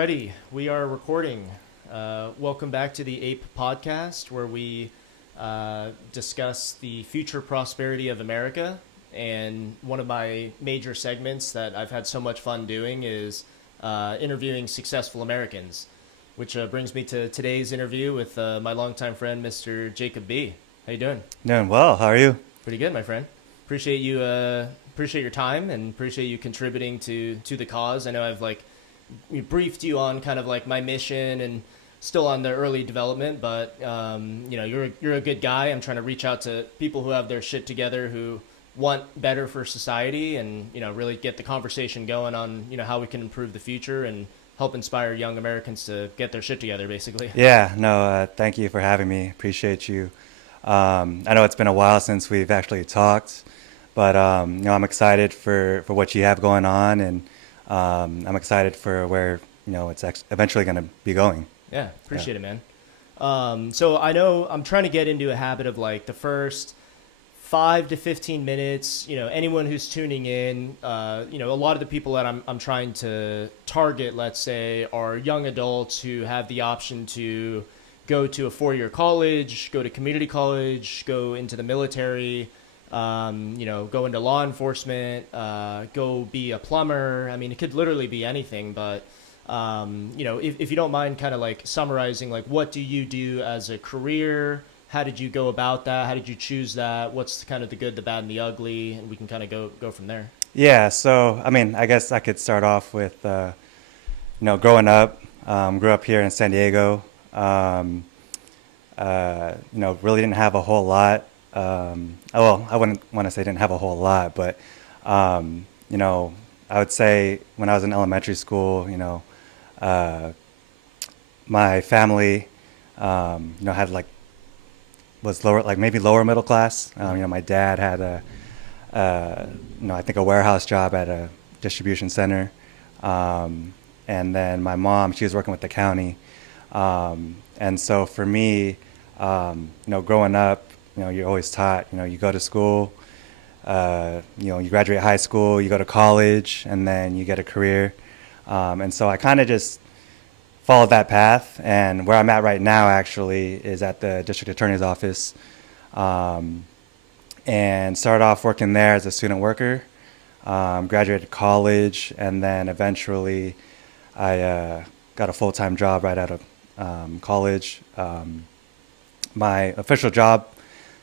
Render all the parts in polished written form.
Alrighty, we are recording. Welcome back to the APE Podcast, where we discuss the future prosperity of America. And one of my major segments that I've had so much fun doing is interviewing successful Americans, which brings me to today's interview with my longtime friend, Mr. Jacob B. How you doing? Doing well. How are you? Pretty good, my friend. Appreciate you. Appreciate your time and appreciate you contributing to the cause. I know I've briefed you on kind of like my mission and still on the early development, but you're a good guy. I'm trying to reach out to people who have their shit together, who want better for society, and really get the conversation going on how we can improve the future and help inspire young Americans to get their shit together, basically. Yeah, no, thank you for having me. Appreciate you. I know it's been a while since we've actually talked, but I'm excited for what you have going on, and I'm excited for where it's eventually going to be going. Yeah, appreciate it, man. So I know I'm trying to get into a habit of like the first 5 to 15 minutes. Anyone who's tuning in, a lot of the people that I'm trying to target, let's say, are young adults who have the option to go to a 4-year college, go to community college, go into the military, go into law enforcement, go be a plumber. I mean, it could literally be anything, but, if you don't mind kind of like summarizing, like, what do you do as a career? How did you go about that? How did you choose that? What's kind of the good, the bad, and the ugly? And we can kind of go from there. Yeah. So, I mean, I guess I could start off with, growing up, grew up here in San Diego, really didn't have a whole lot. I wouldn't want to say didn't have a whole lot, but, I would say when I was in elementary school, my family, had was lower, like maybe lower middle class. My dad had I think a warehouse job at a distribution center. And then my mom, she was working with the county. And so for me, growing up, you're always taught, you go to school, you graduate high school, you go to college, and then you get a career. And so I kind of just followed that path. And where I'm at right now, actually, is at the district attorney's office. And started off working there as a student worker, graduated college, and then eventually I got a full-time job right out of college. My official job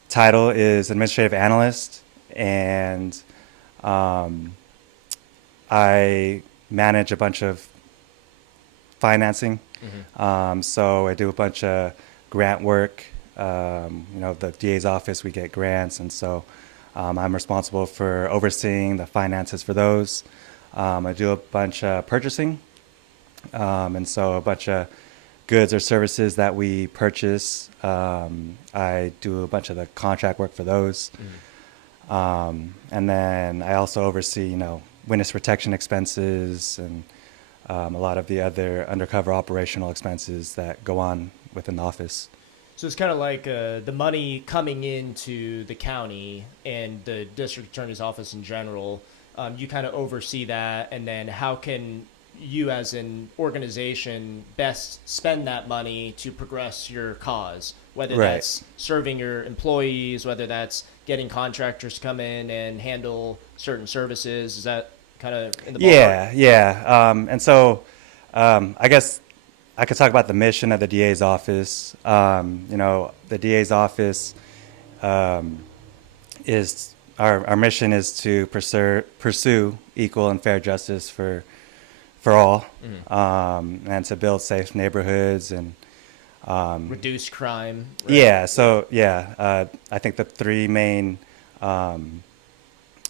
title is administrative analyst, and I manage a bunch of financing. Mm-hmm. So I do a bunch of grant work. The DA's office, we get grants, and so I'm responsible for overseeing the finances for those. I do a bunch of purchasing, and so a bunch of goods or services that we purchase, I do a bunch of the contract work for those. Mm. And then I also oversee, witness protection expenses and a lot of the other undercover operational expenses that go on within the office. So it's kind of like the money coming into the county and the district attorney's office in general. You kind of oversee that, and then how can you as an organization best spend that money to progress your cause, whether Right. that's serving your employees, whether that's getting contractors to come in and handle certain services. Is that kind of in the ballpark? Yeah. And so I guess I could talk about the mission of the DA's office. The DA's office is our mission is to pursue equal and fair justice for all, mm-hmm. And to build safe neighborhoods and reduce crime. Right? Yeah. So I think the three main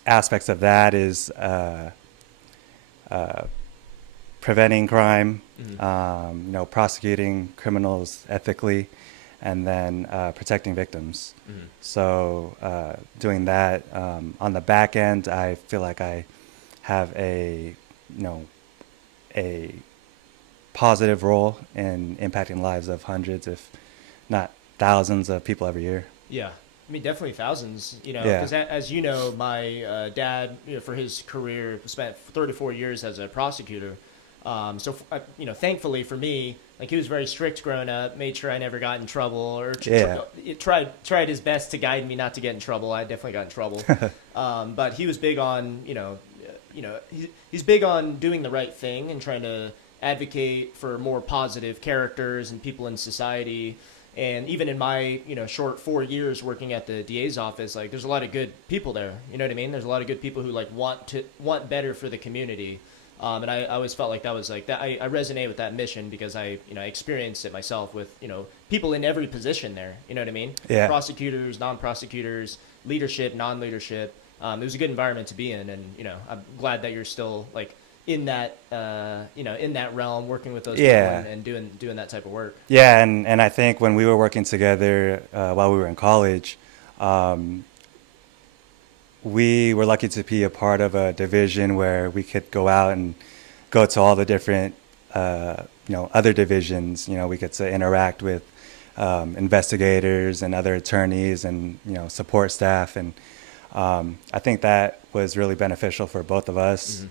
aspects of that is preventing crime, mm-hmm. Prosecuting criminals ethically, and then protecting victims. Mm-hmm. So doing that on the back end, I feel like I have a positive role in impacting lives of hundreds, if not thousands, of people every year. Yeah. I mean, definitely thousands, because as you know, my dad, for his career, spent 34 years as a prosecutor. Thankfully for me, like, he was very strict growing up, made sure I never got in trouble, or tried his best to guide me not to get in trouble. I definitely got in trouble. But he was big on, he's big on doing the right thing and trying to advocate for more positive characters and people in society. And even in my, short 4 years working at the DA's office, like, there's a lot of good people there. You know what I mean? There's a lot of good people who, like, want better for the community. And I always felt like that was like that. I resonate with that mission because I experienced it myself with, people in every position there. You know what I mean? Yeah. Prosecutors, non-prosecutors, leadership, non-leadership. It was a good environment to be in. And, I'm glad that you're still, like, in that, in that realm, working with those people and doing that type of work. Yeah. And I think when we were working together while we were in college, we were lucky to be a part of a division where we could go out and go to all the different, other divisions. We get to interact with investigators and other attorneys and, support staff. And I think that was really beneficial for both of us,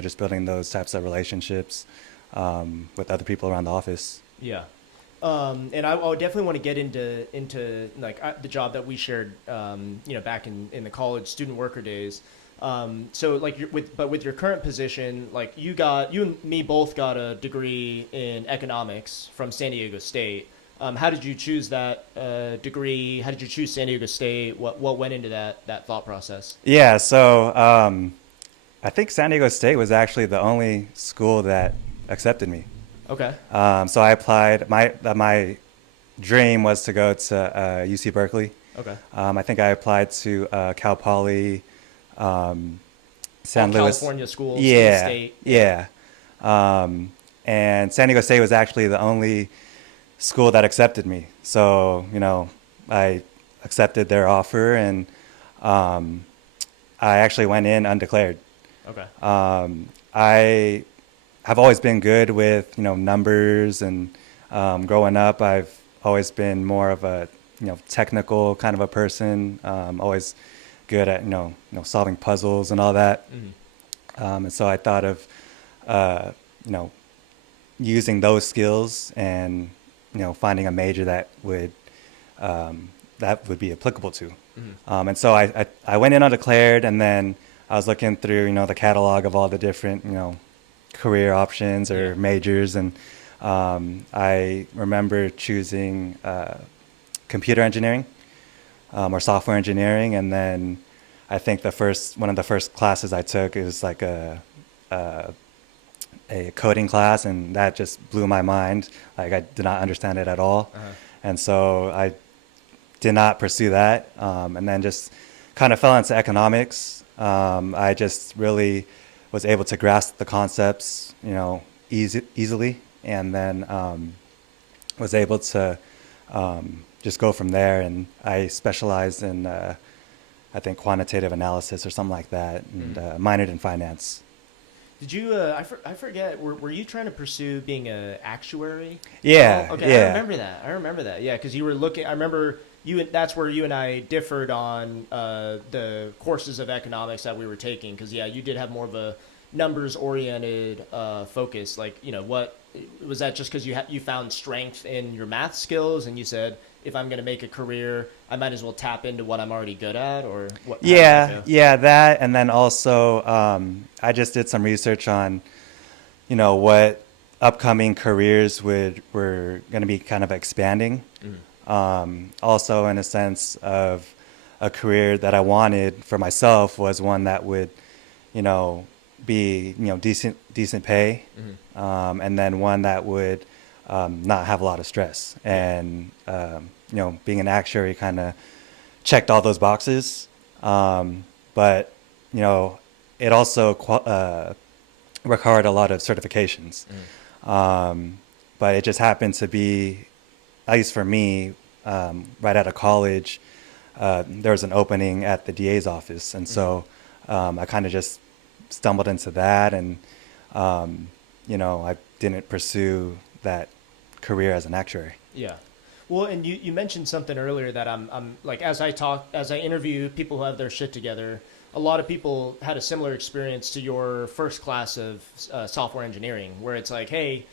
just building those types of relationships with other people around the office. Yeah. And I would definitely want to get into like the job that we shared, back in the college student worker days. So like with your current position, like you and me both got a degree in economics from San Diego State. How did you choose that degree? How did you choose San Diego State? What went into that thought process? Yeah. So I think San Diego State was actually the only school that accepted me. Okay. So I applied. My dream was to go to UC Berkeley. Okay. I think I applied to Cal Poly, San Luis. California schools. Yeah. State. Yeah. And San Diego State was actually the only school that accepted me. So I accepted their offer, and I actually went in undeclared. Okay. I have always been good with, numbers, and growing up, I've always been more of a, technical kind of a person, always good at, solving puzzles and all that. Mm-hmm. And so I thought of, using those skills and, finding a major that would be applicable to. Mm-hmm. And so I went in undeclared, and then I was looking through, the catalog of all the different, career options or majors, and I remember choosing computer engineering or software engineering, and then I think one of the first classes I took is like a coding class, and that just blew my mind. Like, I did not understand it at all. Uh-huh. And so I did not pursue that, and then just kind of fell into economics. I just really was able to grasp the concepts, easily, and then was able to just go from there. And I specialized in, I think, quantitative analysis or something like that, and minored in finance. Did you? I forget. Were you trying to pursue being an actuary? Yeah. Oh, okay. Yeah. I remember that. Yeah, because you were looking. I remember you. That's where you and I differed on the courses of economics that we were taking. Because you did have more of a numbers-oriented focus. Like, what was that? Just because you found strength in your math skills, and you said, if I'm going to make a career, I might as well tap into what I'm already good at, or what? Yeah, that, and then also I just did some research on, what upcoming careers were going to be kind of expanding. Mm-hmm. Also, in a sense of a career that I wanted for myself was one that would, be decent pay, mm-hmm. And then one that would not have a lot of stress. And being an actuary kind of checked all those boxes, but it also required a lot of certifications. But it just happened to be, at least for me, right out of college, there was an opening at the DA's office, and so I kind of just stumbled into that, and I didn't pursue that career as an actuary. Yeah. Well, and you mentioned something earlier that I'm like, as I interview people who have their shit together, a lot of people had a similar experience to your first class of software engineering, where it's like, hey,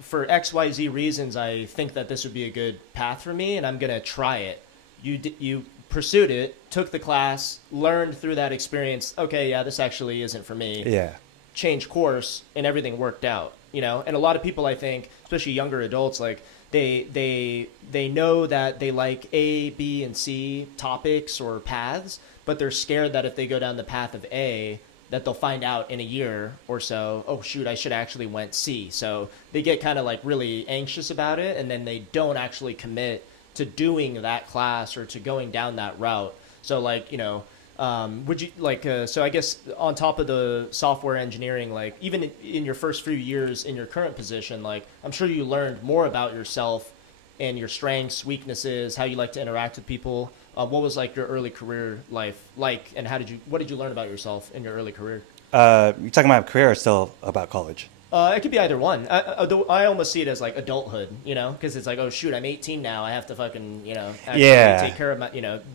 for XYZ reasons, I think that this would be a good path for me, and I'm gonna try it. You pursued it, took the class, learned through that experience. Okay, yeah, this actually isn't for me. Yeah. Change course, and everything worked out. And a lot of people, I think, especially younger adults, like they know that they like A, B, and C topics or paths, but they're scared that if they go down the path of A, that they'll find out in a year or so, oh shoot, I should actually went C. So they get kind of like really anxious about it, and then they don't actually commit to doing that class or to going down that route. So like, would you like, so I guess on top of the software engineering, like even in your first few years in your current position, like I'm sure you learned more about yourself and your strengths, weaknesses, how you like to interact with people. What was like your early career life like, and what did you learn about yourself in your early career? You talking about career or still about college? It could be either one. I almost see it as like adulthood, because it's like, oh shoot, I'm 18 now. I have to fucking, actually take care of my,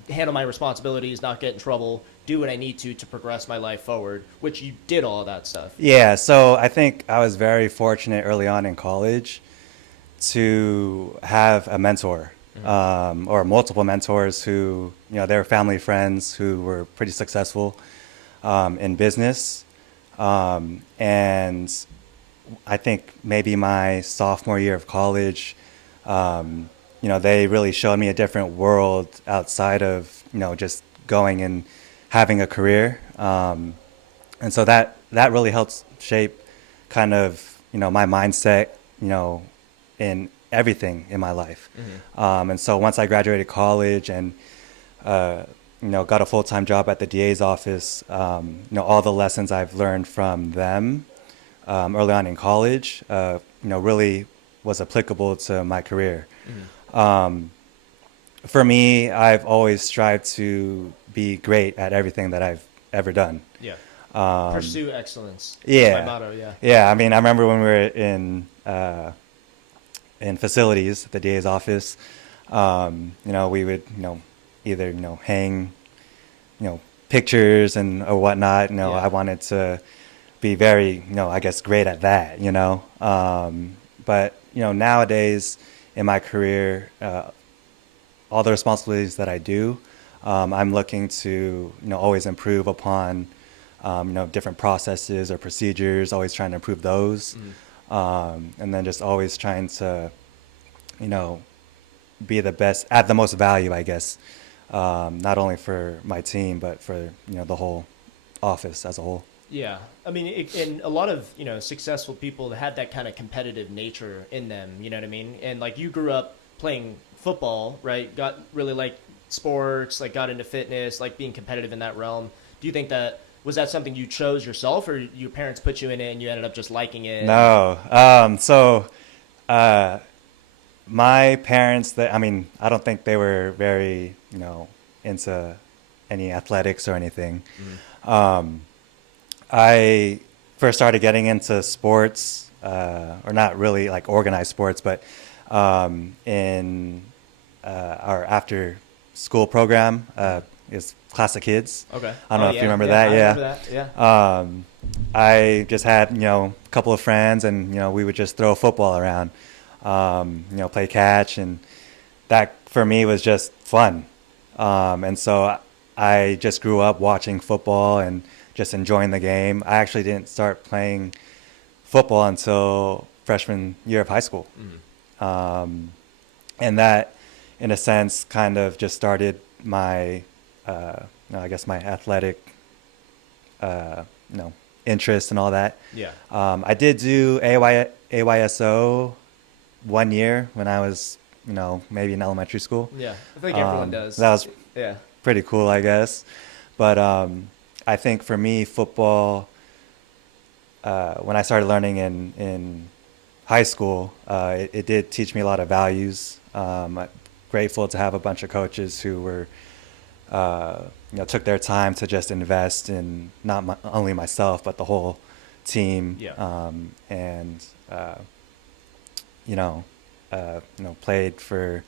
handle my responsibilities, not get in trouble, do what I need to progress my life forward, which you did all of that stuff. Yeah. So I think I was very fortunate early on in college to have a mentor, or multiple mentors who, they were family friends who were pretty successful in business. And I think maybe my sophomore year of college, they really showed me a different world outside of, just going and having a career. And so that really helped shape kind of, my mindset, in everything in my life. And so once I graduated college and, got a full-time job at the DA's office, all the lessons I've learned from them early on in college, really was applicable to my career. For me, I've always strived to be great at everything that I've ever done. Yeah. Pursue excellence. Yeah. That's my motto. Yeah. Yeah. I mean, I remember when we were in facilities at the DA's office, we would, either, hang, pictures or whatnot. Yeah. I wanted to be very, I guess great at that, but, nowadays in my career, all the responsibilities that I do, I'm looking to, always improve upon, different processes or procedures, always trying to improve those. And then just always trying to, be the best, add the most value, I guess, not only for my team, but for, the whole office as a whole. Yeah. I mean, and a lot of, successful people had that kind of competitive nature in them, you know what I mean? And like you grew up playing football, right? Got really like sports, like got into fitness, like being competitive in that realm. Do you think was that something you chose yourself, or your parents put you in it and you ended up just liking it? No. My parents, I don't think they were very, into any athletics or anything. I first started getting into sports, or not really like organized sports, but in our after school program is Classic Kids. Okay. I don't know if you remember that. Yeah. I remember that. Yeah. I just had, a couple of friends, and, we would just throw football around, play catch. And that for me was just fun. And so I just grew up watching football and just enjoying the game. I actually didn't start playing football until freshman year of high school. And that, in a sense, kind of just started my, I guess my athletic, interest and all that. Yeah. I did do AYSO 1 year when I was, maybe in elementary school. Yeah. I think everyone does. That was yeah. pretty cool, I guess. But I think for me, football, when I started learning in high school, it did teach me a lot of values. I'm grateful to have a bunch of coaches who were, took their time to just invest in not only myself, but the whole team. Yeah. And, played for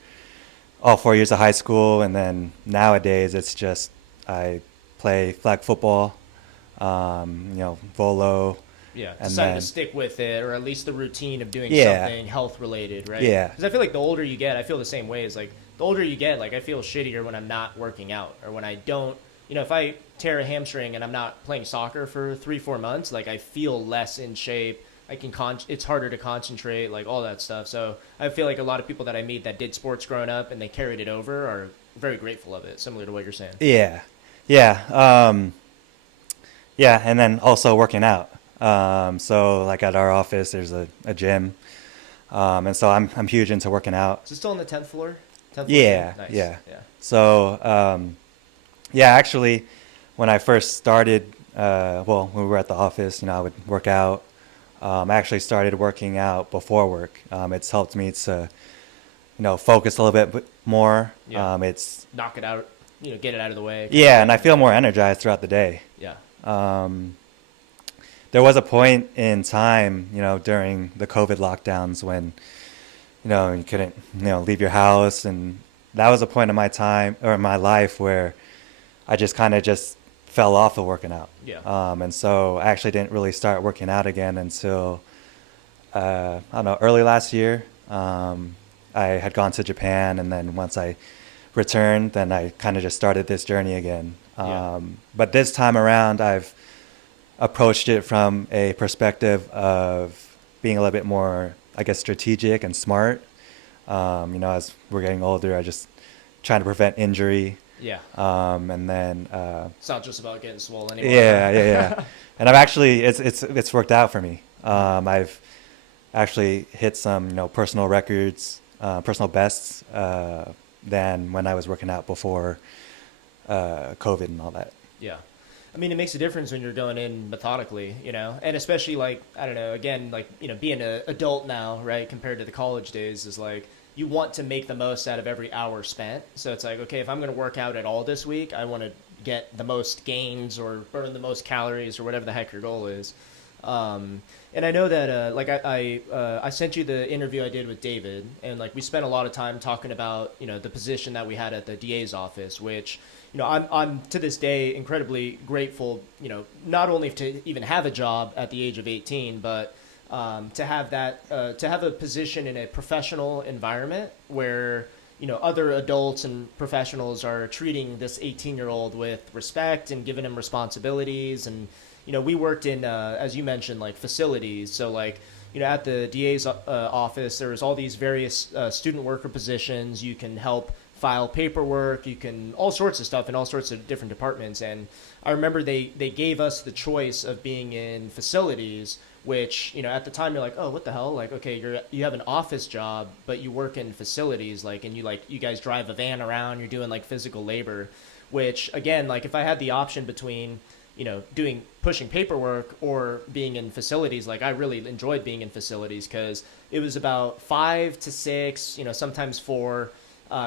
all 4 years of high school. And then nowadays it's just, I play flag football, volo. Yeah, And decided then, to stick with it, or at least the routine of doing Yeah. something health related, right? Yeah. Because I feel like the older you get, I feel the same way. It's like the older you get, like I feel shittier when I'm not working out, or when I don't. If I tear a hamstring and I'm not playing soccer for 3-4 months, like I feel less in shape. I can it's harder to concentrate, like all that stuff. So I feel like a lot of people that I meet that did sports growing up and they carried it over are very grateful of it, similar to what you're saying. Yeah. And then also working out. So like at our office, there's a gym. And so I'm huge into working out. Is it still on the 10th floor? 10th floor? Yeah. Nice. Yeah. Yeah. So, actually when I first started, when we were at the office, I would work out. I actually started working out before work. It's helped me to, focus a little bit more. Yeah. It's knock it out, get it out of the way. Yeah. And I feel more energized throughout the day. Yeah. There was a point in time, during the COVID lockdowns when, you couldn't, leave your house. And that was a point in my time or in my life where I just kind of just fell off of working out. Yeah. And so I actually didn't really start working out again until, early last year. I had gone to Japan, and then once I returned, then I kind of just started this journey again. Yeah. But this time around, I've approached it from a perspective of being a little bit more, I guess, strategic and smart. As we're getting older, I just trying to prevent injury. Yeah. And then it's not just about getting swollen anymore. Yeah. And I've actually it's worked out for me. I've actually hit some personal records, personal bests than when I was working out before COVID and all that. Yeah. I mean, it makes a difference when you're going in methodically, and especially like, I don't know, again, like, being an adult now, right, compared to the college days is like, you want to make the most out of every hour spent. So it's like, okay, if I'm going to work out at all this week, I want to get the most gains or burn the most calories or whatever the heck your goal is. And I know that, I sent you the interview I did with David, and like we spent a lot of time talking about, the position that we had at the DA's office, which, I'm to this day incredibly grateful, not only to even have a job at the age of 18, but to have a position in a professional environment where, other adults and professionals are treating this 18-year-old with respect and giving him responsibilities. And, we worked in, as you mentioned, like facilities. So like, at the DA's office, there's all these various student worker positions. You can help file paperwork, you can all sorts of stuff in all sorts of different departments. And I remember they gave us the choice of being in facilities, which, at the time you're like, oh, what the hell? Like, okay, you have an office job, but you work in facilities, like, and you guys drive a van around, you're doing like physical labor, which again, like if I had the option between, pushing paperwork or being in facilities, like I really enjoyed being in facilities because it was about 5 to 6, sometimes 4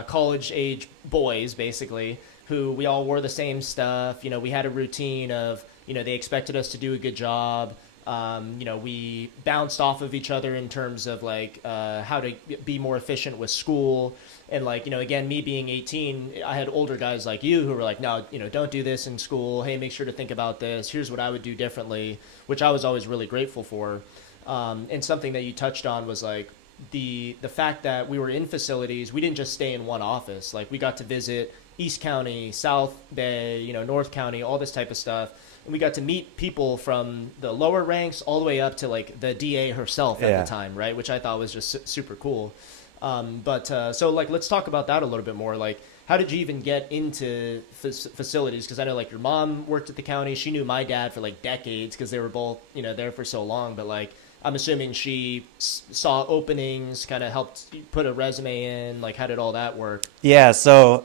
college age boys basically, who we all wore the same stuff. We had a routine of, they expected us to do a good job. We bounced off of each other in terms of like how to be more efficient with school. And like, again, me being 18, I had older guys like you who were like, no, don't do this in school. Hey, make sure to think about this. Here's what I would do differently, which I was always really grateful for. And something that you touched on was like the fact that we were in facilities. We didn't just stay in one office. Like we got to visit East County, South Bay, North County, all this type of stuff. And we got to meet people from the lower ranks all the way up to like the DA herself at the time, right? Which I thought was just super cool. So like, let's talk about that a little bit more. Like, how did you even get into facilities? Because I know like your mom worked at the county. She knew my dad for like decades because they were both, there for so long. But like, I'm assuming she saw openings, kind of helped put a resume in. Like, how did all that work? Yeah. So,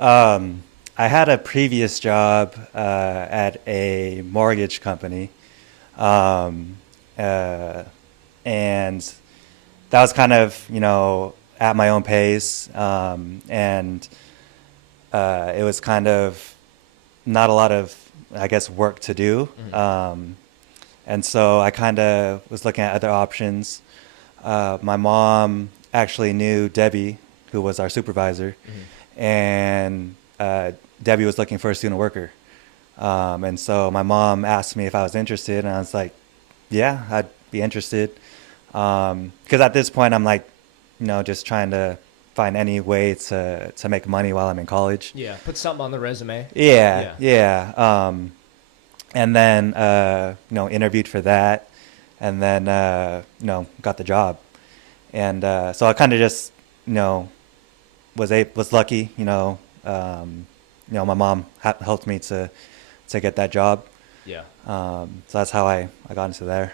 I had a previous job at a mortgage company, and that was kind of, at my own pace, and it was kind of not a lot of, I guess, work to do. Mm-hmm. And so I kind of was looking at other options. My mom actually knew Debbie, who was our supervisor, mm-hmm. and Debbie was looking for a student worker. And so my mom asked me if I was interested, and I was like, yeah, I'd be interested. Because at this point, I'm like, just trying to find any way to make money while I'm in college. Yeah, put something on the resume. Yeah. And then, interviewed for that, and then, got the job. And so I kind of just, was lucky, my mom helped me to get that job. Yeah. So that's how I got into there.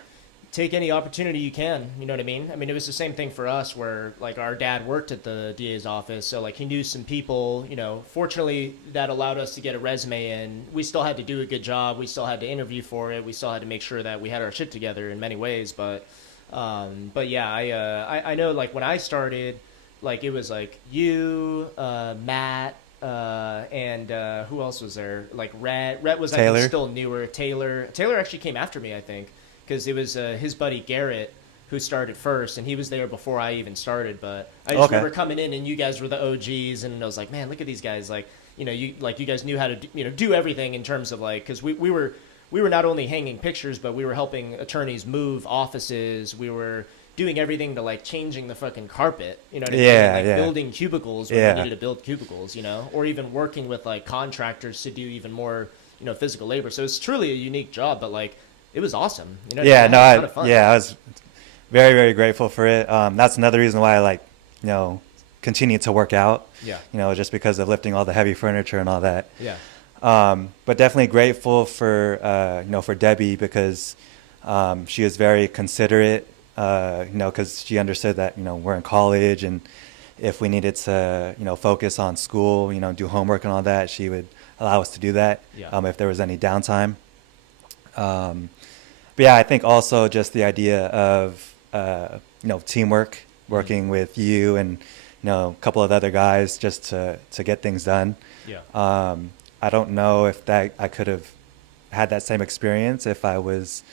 Take any opportunity you can, you know what I mean? I mean, it was the same thing for us where, like, our dad worked at the DA's office, so, like, he knew some people, fortunately, that allowed us to get a resume in. We still had to do a good job. We still had to interview for it. We still had to make sure that we had our shit together in many ways, but yeah, I know, like, when I started, like, it was, like, you, Matt, and who else was there? Like, Rhett was, I think, still newer. Taylor actually came after me, I think, because it was his buddy Garrett who started first, and he was there before I even started. But I just remember coming in, and you guys were the OGs, and I was like, man, look at these guys. Like, you guys knew how to do everything in terms of, like, because we were not only hanging pictures, but we were helping attorneys move offices. We were doing everything to, like, changing the fucking carpet, you know what I mean? Like, building cubicles when we needed to build cubicles, or even working with, like, contractors to do even more, physical labor. So it's truly a unique job, but, like, it was awesome. I was very, very grateful for it. That's another reason why I, like, continue to work out. Yeah. Just because of lifting all the heavy furniture and all that. Yeah. But definitely grateful for, for Debbie, because she was very considerate, because she understood that, we're in college, and if we needed to, focus on school, do homework and all that, she would allow us to do that. If there was any downtime. But yeah, I think also just the idea of, teamwork, working with you and, a couple of other guys just to get things done. Yeah. I don't know if I could have had that same experience if I was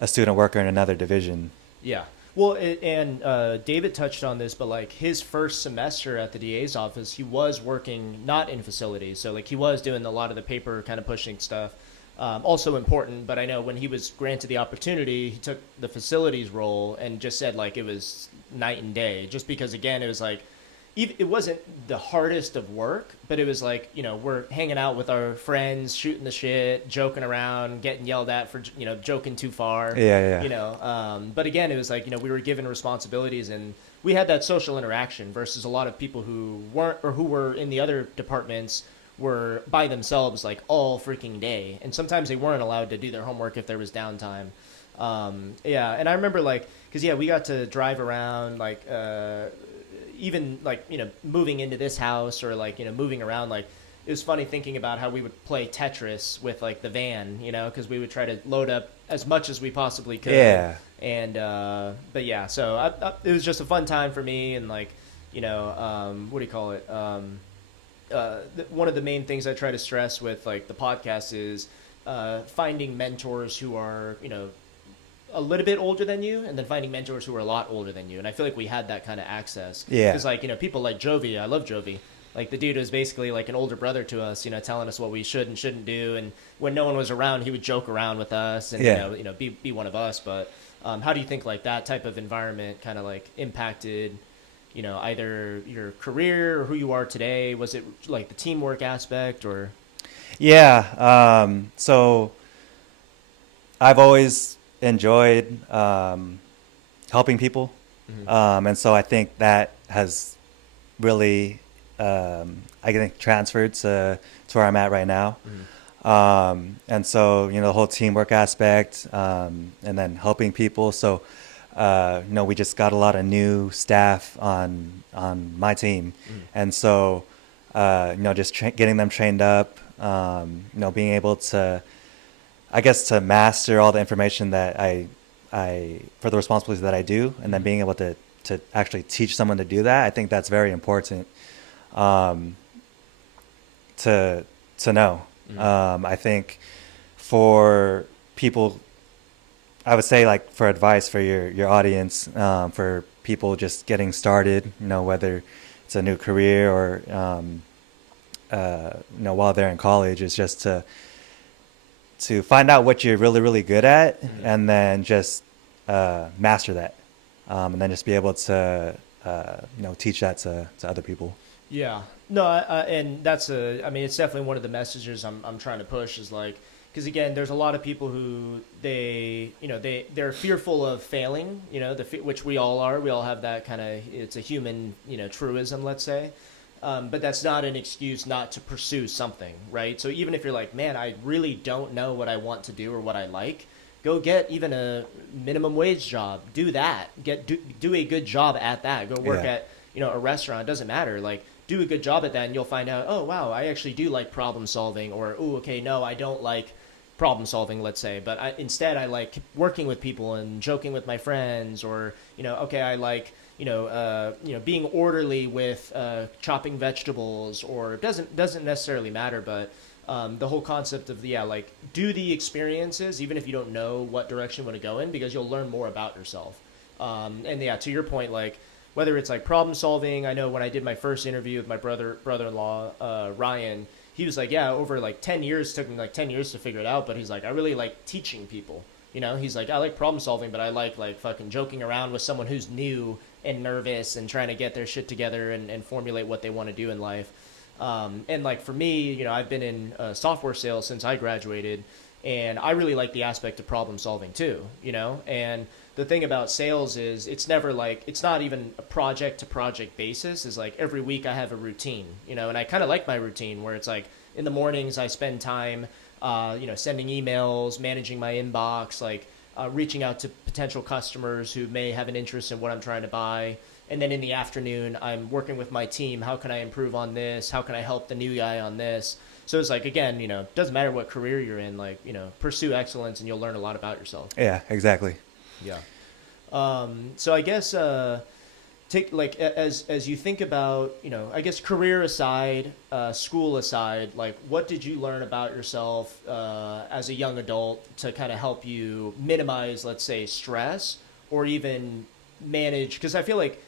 a student worker in another division. Yeah. Well, David touched on this, but, like, his first semester at the DA's office, he was working not in facilities. So, like, he was doing a lot of the paper kind of pushing stuff. Also important, but I know when he was granted the opportunity, he took the facilities role and just said, like, it was night and day. Just because, again, it was like, it wasn't the hardest of work, but it was like, we're hanging out with our friends, shooting the shit, joking around, getting yelled at for, joking too far. Yeah. But again, it was like, we were given responsibilities, and we had that social interaction versus a lot of people who weren't, or who were in the other departments were by themselves, like, all freaking day. And sometimes they weren't allowed to do their homework if there was downtime. And I remember, like, because, we got to drive around, like, even, like, moving into this house or, like, moving around, like, it was funny thinking about how we would play Tetris with, like, the van, because we would try to load up as much as we possibly could. Yeah. And, but yeah, so it was just a fun time for me. And, like, what do you call it? One of the main things I try to stress with, like, the podcast is finding mentors who are, a little bit older than you, and then finding mentors who are a lot older than you. And I feel like we had that kind of access. Yeah. Because, like, people like Jovi, I love Jovi. Like, the dude was basically like an older brother to us, telling us what we should and shouldn't do. And when no one was around, he would joke around with us and, be one of us. But how do you think, like, that type of environment kind of, like, impacted, either your career or who you are today? Was it, like, the teamwork aspect or? Yeah. So I've always enjoyed helping people. Mm-hmm. And so I think that has really, I think, transferred to where I'm at right now. Mm-hmm. And so, the whole teamwork aspect, and then helping people. So, we just got a lot of new staff on my team. Mm-hmm. And so, just getting them trained up, being able to, I guess, to master all the information that I for the responsibilities that I do, and then being able to actually teach someone to do that, I think that's very important to know. Mm-hmm. I think for people, I would say, like, for advice for your audience, for people just getting started, whether it's a new career or while they're in college, is just to to find out what you're really, really good at, and then just master that, and then just be able to teach that to other people. Yeah. No, and I mean, it's definitely one of the messages I'm trying to push is like, because again, there's a lot of people who they're fearful of failing, which we all are. We all have that kind of, it's a human, truism, let's say. But that's not an excuse not to pursue something, right? So even if you're like, man, I really don't know what I want to do or what I like, go get even a minimum wage job. Do that. Do a good job at that. Go work at a restaurant. It doesn't matter. Like, do a good job at that, and you'll find out, oh wow, I actually do like problem solving. Or, oh, okay, no, I don't like problem solving, let's say, but instead I like working with people and joking with my friends. Or okay, I like being orderly with chopping vegetables. Or it doesn't necessarily matter, but the whole concept of like, do the experiences even if you don't know what direction you want to go in, because you'll learn more about yourself. And to your point, like whether it's like problem solving, I know when I did my first interview with my brother-in-law Ryan, he was like, over like 10 years, took me like 10 years to figure it out, but he's like, I really like teaching people. He's like, I like problem solving, but I like fucking joking around with someone who's new and nervous and trying to get their shit together and formulate what they want to do in life. And like for me, I've been in software sales since I graduated, and I really like the aspect of problem solving too, and the thing about sales is it's never like, it's not even a project to project basis. Is like every week I have a routine, and I kind of like my routine where it's like in the mornings I spend time, sending emails, managing my inbox, like reaching out to potential customers who may have an interest in what I'm trying to buy. And then in the afternoon, I'm working with my team. How can I improve on this? How can I help the new guy on this? So it's like, again, doesn't matter what career you're in, like, pursue excellence and you'll learn a lot about yourself. Yeah, exactly. Yeah. So I guess, take like, as you think about, I guess career aside, school aside, like what did you learn about yourself, as a young adult to kind of help you minimize, let's say, stress or even manage? Because I feel like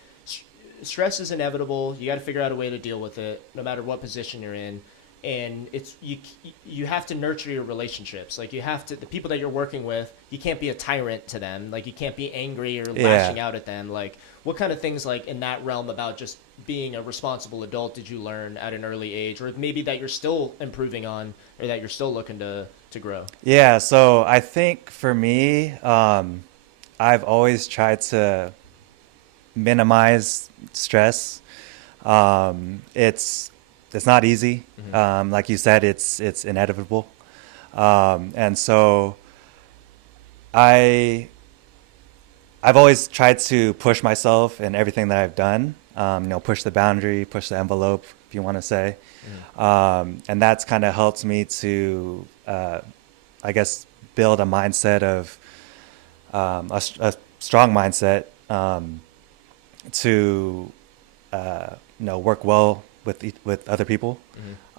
stress is inevitable. You got to figure out a way to deal with it no matter what position you're in. And it's you have to nurture your relationships. Like you have to, the people that you're working with, you can't be a tyrant to them. Like you can't be angry or lashing out at them. Like what kind of things like in that realm about just being a responsible adult did you learn at an early age, or maybe that you're still improving on, or that you're still looking to grow? Yeah. So I think for me, I've always tried to minimize stress. It's not easy. Mm-hmm. Like you said, it's inevitable. And so I've always tried to push myself in everything that I've done, push the boundary, push the envelope, if you want to say. Mm-hmm. And that's kind of helped me to, I guess, build a mindset of, a strong mindset, to, work well with other people.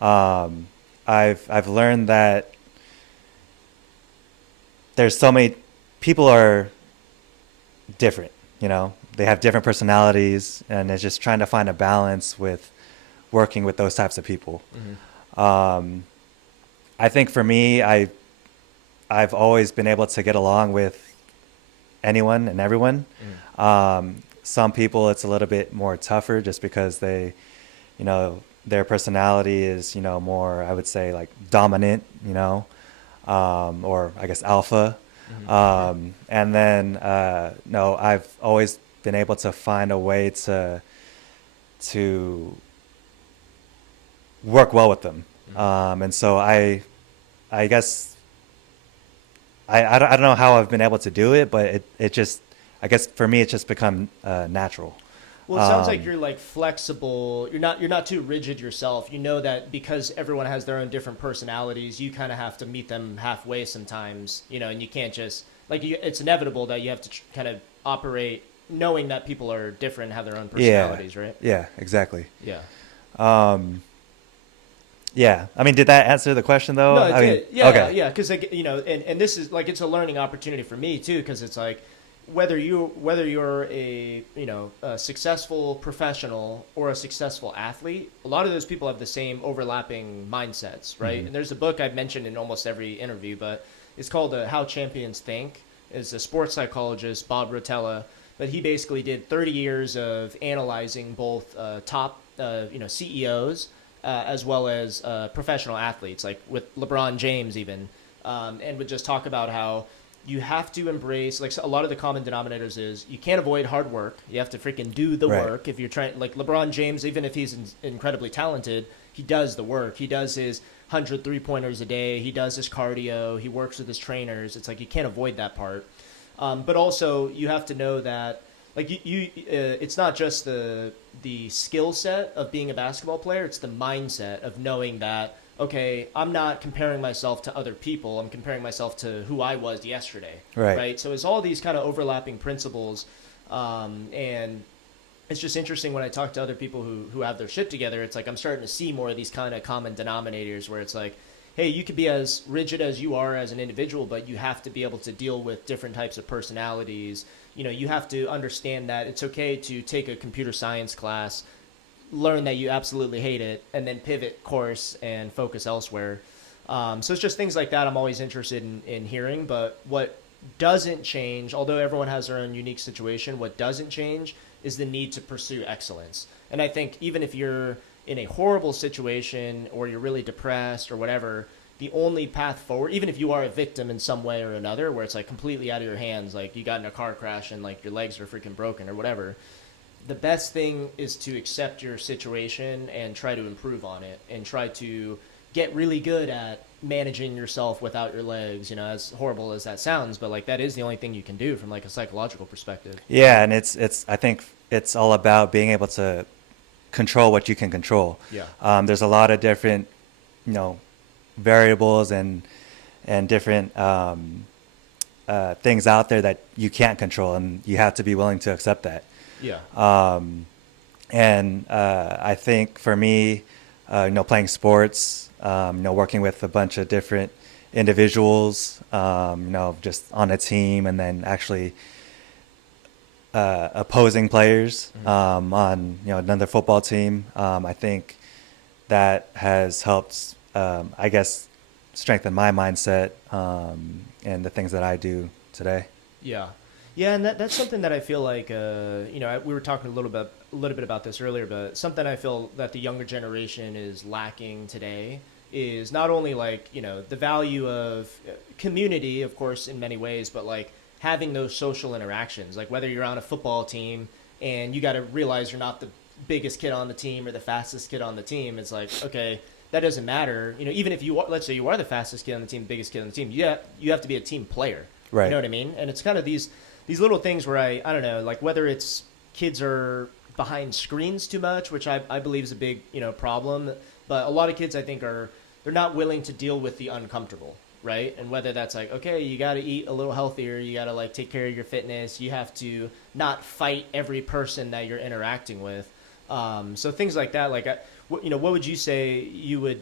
Mm-hmm. I've learned that there's so many people are different, they have different personalities, and it's just trying to find a balance with working with those types of people. Mm-hmm. I think for me, I've always been able to get along with anyone and everyone. Mm-hmm. Some people it's a little bit more tougher just because they, their personality is, more, I would say, like dominant, or I guess alpha. Mm-hmm. And then, no, I've always been able to find a way to work well with them. Mm-hmm. And so I guess, I don't know how I've been able to do it, but it just, I guess for me, it's just become natural. Well, it sounds like you're like flexible. You're not too rigid yourself. You know that because everyone has their own different personalities, you kind of have to meet them halfway sometimes, and you can't just it's inevitable that you have to kind of operate knowing that people are different and have their own personalities, right? Yeah, exactly. Yeah. Yeah. I mean, did that answer the question though? No, it did. Yeah. Okay. Yeah. Because and this is like, it's a learning opportunity for me too, because it's like, whether you're a successful professional or a successful athlete, a lot of those people have the same overlapping mindsets, right? Mm-hmm. And there's a book I've mentioned in almost every interview, but it's called How Champions Think. It's a sports psychologist, Bob Rotella, but he basically did 30 years of analyzing both top CEOs as well as professional athletes, like with LeBron James even, and would just talk about how you have to embrace, like, a lot of the common denominators is you can't avoid hard work. You have to freaking do the Right. work. If you're trying, like LeBron James, even if he's incredibly talented, he does the work. He does his 100 3-pointers a day. He does his cardio. He works with his trainers. It's like you can't avoid that part. But also you have to know that, like, it's not just the skill set of being a basketball player. It's the mindset of knowing that, okay, I'm not comparing myself to other people. I'm comparing myself to who I was yesterday. Right. So it's all these kind of overlapping principles. And it's just interesting when I talk to other people who have their shit together. It's like I'm starting to see more of these kind of common denominators where it's like, hey, you could be as rigid as you are as an individual, but you have to be able to deal with different types of personalities. You have to understand that it's okay to take a computer science class, learn that you absolutely hate it, and then pivot course and focus elsewhere. So it's just things like that I'm always interested in hearing. But what doesn't change, although everyone has their own unique situation, what doesn't change is the need to pursue excellence. And I think even if you're in a horrible situation or you're really depressed or whatever, the only path forward, even if you are a victim in some way or another, where it's like completely out of your hands, like you got in a car crash and like your legs are freaking broken or whatever, the best thing is to accept your situation and try to improve on it and try to get really good at managing yourself without your legs, as horrible as that sounds, but like that is the only thing you can do from like a psychological perspective. Yeah, and it's I think it's all about being able to control what you can control. Yeah. There's a lot of different, variables and different things out there that you can't control, and you have to be willing to accept that. Yeah. And I think for me, playing sports, working with a bunch of different individuals, just on a team, and then actually opposing players on another football team. I think that has helped, I guess, strengthen my mindset and the things that I do today. Yeah. Yeah, and that's something that I feel like, we were talking a little bit about this earlier, but something I feel that the younger generation is lacking today is not only like, the value of community, of course, in many ways, but like having those social interactions, like whether you're on a football team and you got to realize you're not the biggest kid on the team or the fastest kid on the team. It's like, okay, that doesn't matter. Even if you are, let's say you are the fastest kid on the team, biggest kid on the team, you have to be a team player. Right. You know what I mean? And it's kind of these little things where I don't know, like whether it's kids are behind screens too much, which I believe is a big, problem, but a lot of kids I think they're not willing to deal with the uncomfortable, right? And whether that's like, okay, you got to eat a little healthier, you got to like take care of your fitness, you have to not fight every person that you're interacting with. So things like that, like, what would you say you would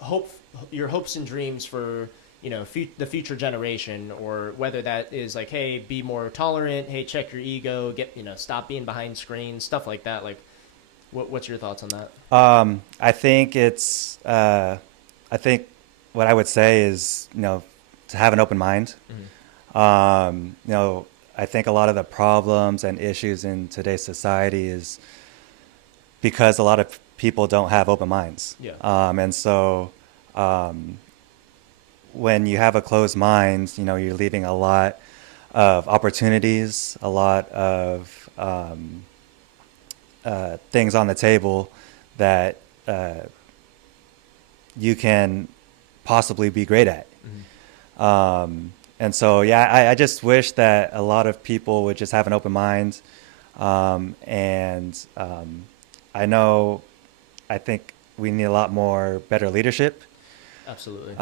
hope your hopes and dreams for, the future generation, or whether that is like, hey, be more tolerant, hey, check your ego, get, stop being behind screens, stuff like that. Like, what's your thoughts on that? I think what I would say is, to have an open mind. Mm-hmm. I think a lot of the problems and issues in today's society is because a lot of people don't have open minds. Yeah. And so, when you have a closed mind, you're leaving a lot of opportunities, a lot of things on the table that you can possibly be great at. Mm-hmm. And so, yeah, I just wish that a lot of people would just have an open mind. And I think we need a lot more better leadership. Absolutely. We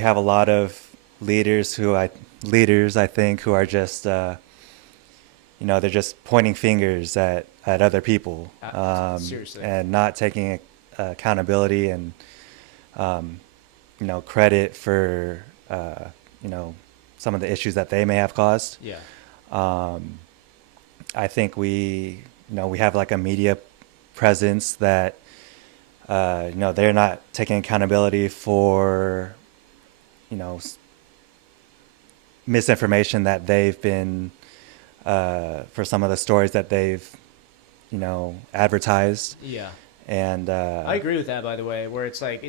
have a lot of leaders I think who are just, they're just pointing fingers at other people, Seriously. and not taking accountability and, credit for, some of the issues that they may have caused. Yeah. I think we have like a media presence that, they're not taking accountability for, misinformation that they've been, for some of the stories that they've, advertised. Yeah. And I agree with that, by the way, where it's like,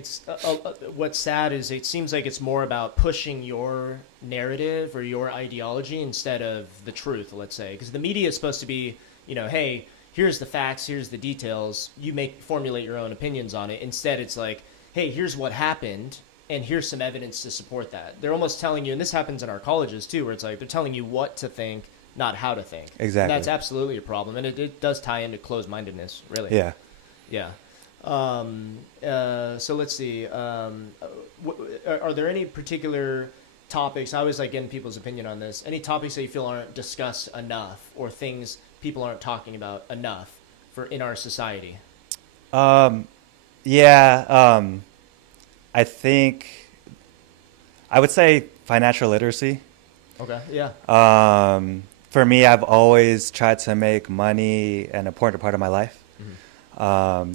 what's sad is it seems like it's more about pushing your narrative or your ideology instead of the truth, let's say. Because the media is supposed to be, hey, here's the facts, here's the details, you formulate your own opinions on it. Instead, it's like, hey, here's what happened, and here's some evidence to support that. They're almost telling you, and this happens in our colleges too, where it's like they're telling you what to think, not how to think. Exactly. And that's absolutely a problem, and it does tie into closed-mindedness, really. Yeah. Yeah. So let's see. Are there any particular topics? I always like getting people's opinion on this. Any topics that you feel aren't discussed enough, or things people aren't talking about enough in our society? I think I would say financial literacy. Okay. Yeah. For me, I've always tried to make money an important part of my life.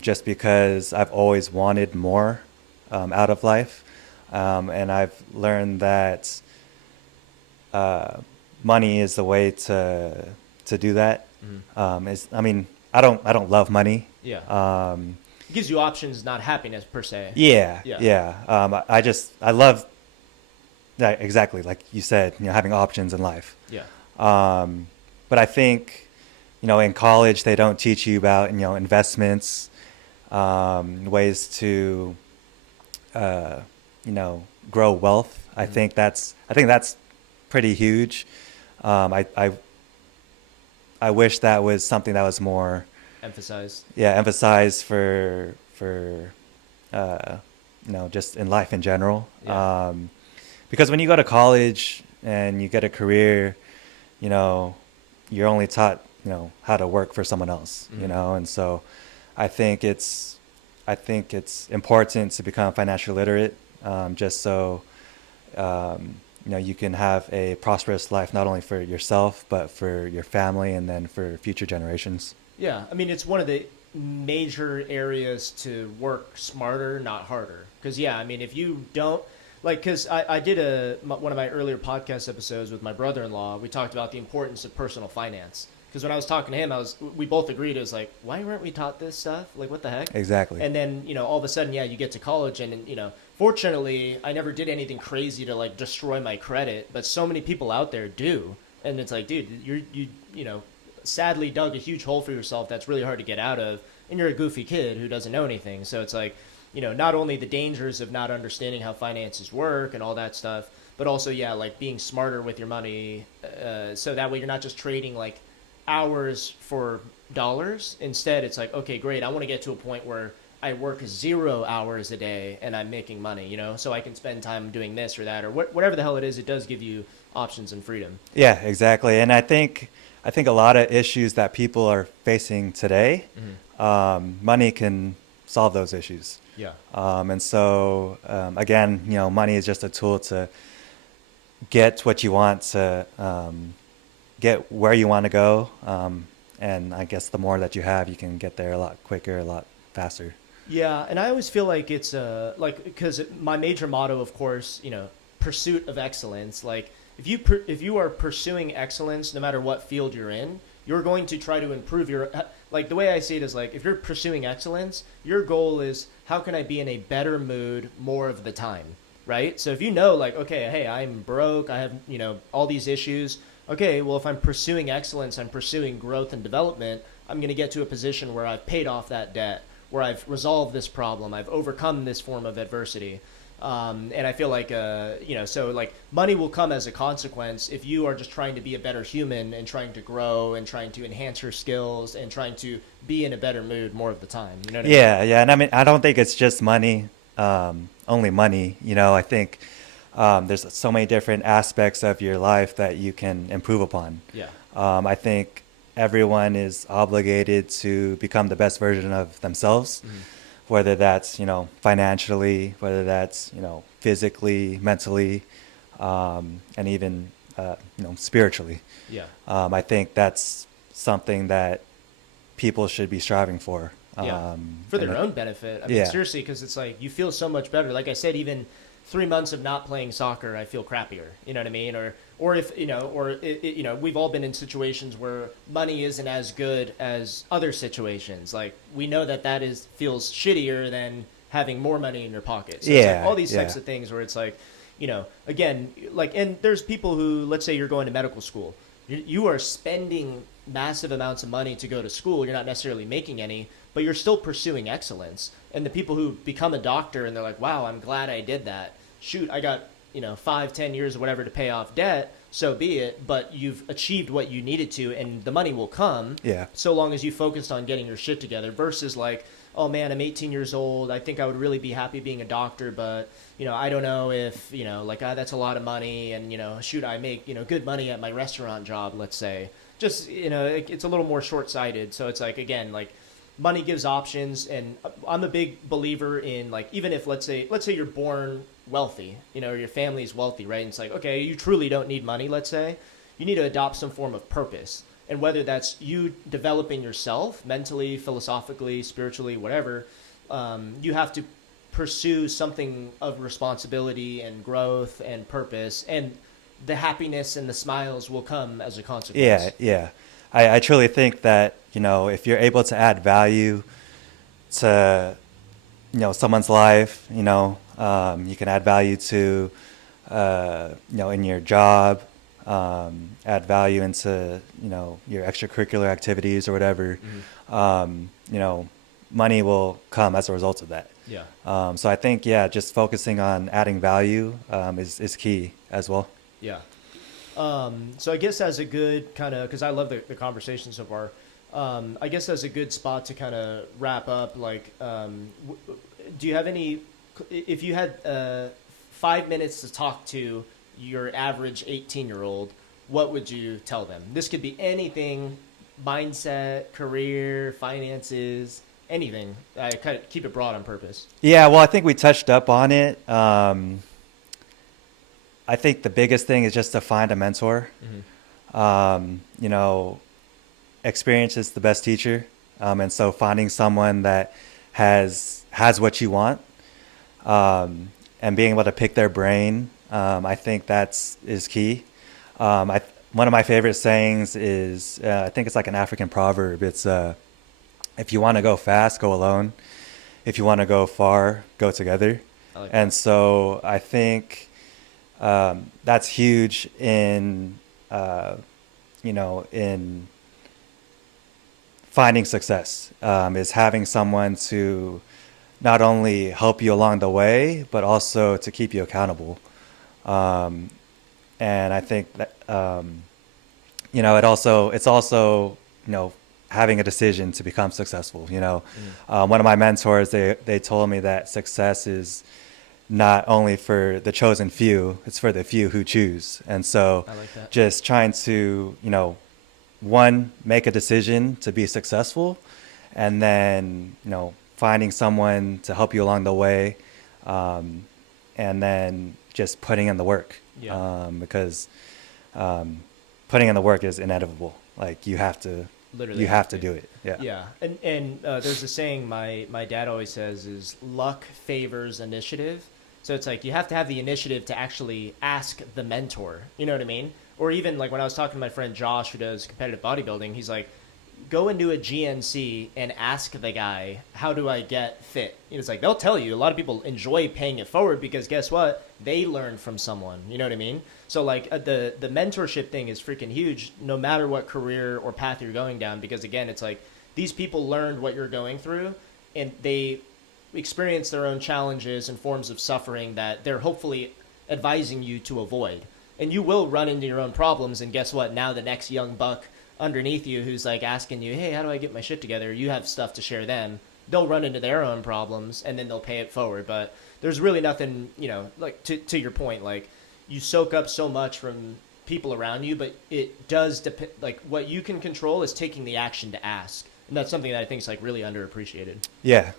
Just because I've always wanted more out of life. And I've learned that money is the way to do that. I don't love money. Yeah. It gives you options, not happiness per se. Yeah. I love that, exactly like you said, having options in life. Yeah. But I think, in college, they don't teach you about, investments, ways to, grow wealth. I think that's pretty huge. I wish that was something that was more emphasized. Yeah, emphasized for just in life in general. Yeah. Because when you go to college and you get a career, you're only taught how to work for someone else, and so I think it's important to become financially literate, just so you can have a prosperous life, not only for yourself but for your family and then for future generations. Yeah, it's one of the major areas to work smarter, not harder. Because if you don't because I did one of my earlier podcast episodes with my brother-in-law, we talked about the importance of personal finance. Because when I was talking to him, we both agreed, it was like, why weren't we taught this stuff? Like, what the heck? Exactly. And then, all of a sudden, you get to college and, fortunately, I never did anything crazy to, destroy my credit. But so many people out there do. And it's like, dude, you sadly dug a huge hole for yourself that's really hard to get out of. And you're a goofy kid who doesn't know anything. So it's like, not only the dangers of not understanding how finances work and all that stuff, but also, being smarter with your money. So that way you're not just trading, hours for dollars. Instead, it's like, okay, great, I want to get to a point where I work 0 hours a day and I'm making money, so I can spend time doing this or that or whatever the hell it is. It does give you options and freedom. Yeah, exactly. And I think a lot of issues that people are facing today, money can solve those issues. Yeah. And so, again, money is just a tool to get what you want, to get where you want to go. And I guess the more that you have, you can get there a lot quicker, a lot faster. Yeah, and I always feel like it's because my major motto, of course, pursuit of excellence. Like if you are pursuing excellence, no matter what field you're in, you're going to try to improve your. Like the way I see it is if you're pursuing excellence, your goal is how can I be in a better mood more of the time, right? So if okay, hey, I'm broke, I have all these issues. Okay, well, if I'm pursuing excellence, I'm pursuing growth and development, I'm going to get to a position where I've paid off that debt, where I've resolved this problem, I've overcome this form of adversity. And I feel like, money will come as a consequence if you are just trying to be a better human and trying to grow and trying to enhance your skills and trying to be in a better mood more of the time. You know what I mean? Yeah. And I don't think it's just money, only money. I think there's so many different aspects of your life that you can improve upon. Yeah. I think everyone is obligated to become the best version of themselves, whether that's, financially, whether that's, physically, mentally. and even spiritually. Yeah. I think that's something that people should be striving for. Yeah. For their own benefit. I mean, seriously, because it's like you feel so much better. Like I said, even 3 months of not playing soccer, I feel crappier. You know what I mean? Or if we've all been in situations where money isn't as good as other situations. Like we know that feels shittier than having more money in your pocket. So it's like all these types of things where it's like, again, like, and there's people who, let's say you're going to medical school. You are spending massive amounts of money to go to school. You're not necessarily making any, but you're still pursuing excellence. And the people who become a doctor and they're like, wow, I'm glad I did that. Shoot, I got, 5-10 years or whatever to pay off debt. So be it. But you've achieved what you needed to, and the money will come. Yeah. So long as you focused on getting your shit together versus like, oh man, I'm 18 years old. I think I would really be happy being a doctor, but I don't know if, that's a lot of money, and, shoot, I make, good money at my restaurant job, let's say. Just, it's a little more short-sighted. So it's like, again, like money gives options, and I'm a big believer in, like, even if, let's say you're born wealthy, or your family's wealthy, right? And it's like, okay, you truly don't need money, let's say. You need to adopt some form of purpose. And whether that's you developing yourself mentally, philosophically, spiritually, whatever, you have to pursue something of responsibility and growth and purpose, and the happiness and the smiles will come as a consequence. Yeah. I truly think that, if you're able to add value to, someone's life, you can add value to, in your job, add value into, your extracurricular activities or whatever, money will come as a result of that. Yeah. So I think, just focusing on adding value is key as well. Yeah. So I guess as a good kind of, because I love the conversation so far, I guess as a good spot to kind of wrap up, like, do you have any, if you had 5 minutes to talk to your average 18-year-old, what would you tell them? This could be anything, mindset, career, finances, anything. I kind of keep it broad on purpose. Yeah, well, I think we touched up on it. I think the biggest thing is just to find a mentor. Mm-hmm. Experience is the best teacher. And so finding someone that has what you want, and being able to pick their brain, I think is key. One of my favorite sayings is, I think it's like an African proverb. It's, if you want to go fast, go alone. If you want to go far, go together. I like and that. So I think that's huge in finding success, is having someone to not only help you along the way, but also to keep you accountable. And I think that, it's also, having a decision to become successful. One of my mentors, they told me that success is not only for the chosen few, it's for the few who choose. And so I like that. just trying to, one, make a decision to be successful, and then, finding someone to help you along the way, and then just putting in the work. Yeah. Because putting in the work is inevitable. Like you have to do it. Yeah. Yeah. And there's a saying my dad always says is luck favors initiative. So it's like you have to have the initiative to actually ask the mentor. You know what I mean? Or even like when I was talking to my friend Josh, who does competitive bodybuilding, he's like, go into a GNC and ask the guy, how do I get fit? It's like, they'll tell you. A lot of people enjoy paying it forward because guess what? They learn from someone. You know what I mean? So like the mentorship thing is freaking huge no matter what career or path you're going down, because again, it's like these people learned what you're going through and they experience their own challenges and forms of suffering that they're hopefully advising you to avoid. And you will run into your own problems, and guess what? Now the next young buck underneath you who's like asking you, hey, how do I get my shit together? You have stuff to share them. They'll run into their own problems and then they'll pay it forward. But there's really nothing, like to your point, like you soak up so much from people around you, but it does depend, like what you can control is taking the action to ask. And that's something that I think is like really underappreciated. Yeah.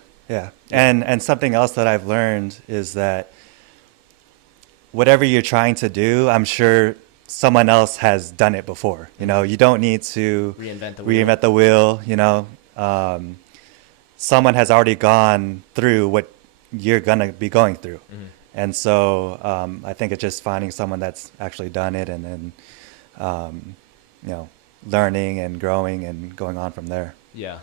And something else that I've learned is that whatever you're trying to do, I'm sure someone else has done it before. You know, you don't need to reinvent the wheel. You know, someone has already gone through what you're gonna be going through, and so I think it's just finding someone that's actually done it, and then you know, learning and growing and going on from there. Yeah.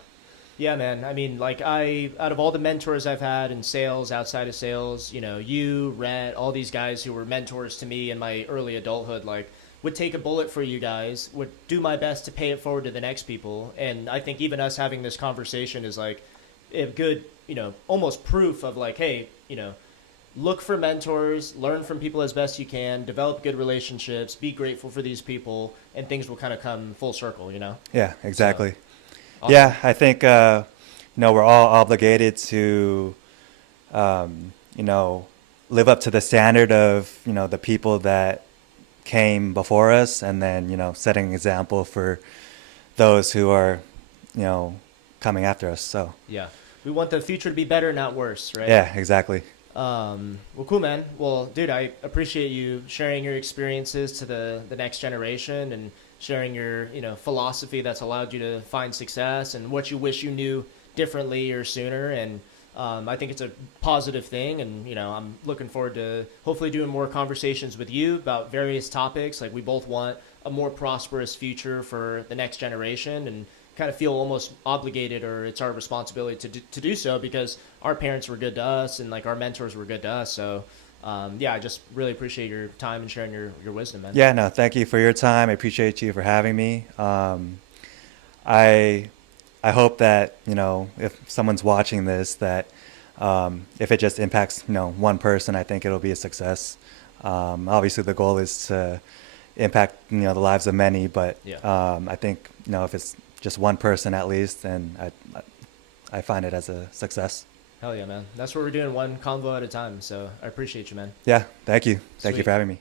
Yeah, man. I mean, like out of all the mentors I've had in sales, outside of sales, you know, you, Rhett, all these guys who were mentors to me in my early adulthood, like would take a bullet for you guys, would do my best to pay it forward to the next people. And I think even us having this conversation is like a good, you know, almost proof of like, hey, you know, look for mentors, learn from people as best you can, develop good relationships, be grateful for these people, and things will kind of come full circle, you know? Yeah, exactly. So, awesome. Yeah, I think, you know, we're all obligated to, you know, live up to the standard of, you know, the people that came before us, and then, you know, setting an example for those who are, you know, coming after us. So, yeah, we want the future to be better, not worse, right? yeah, exactly. Well, cool, man. Well, dude, I appreciate you sharing your experiences to the next generation and sharing your, you know, philosophy that's allowed you to find success and what you wish you knew differently or sooner. And I think it's a positive thing. And, you know, I'm looking forward to hopefully doing more conversations with you about various topics. Like we both want a more prosperous future for the next generation, and kind of feel almost obligated, or it's our responsibility to do so, because our parents were good to us and like our mentors were good to us. So yeah, I just really appreciate your time and sharing your wisdom, man. Yeah, no, thank you for your time. I appreciate you for having me. I hope that, you know, if someone's watching this, that if it just impacts, you know, one person, I think it'll be a success. Obviously the goal is to impact, you know, the lives of many, but Yeah. I think, you know, if it's just one person at least, then I find it as a success. Hell yeah, man. That's what we're doing, one convo at a time. So I appreciate you, man. Yeah, thank you. Thank you Sweet. for having me.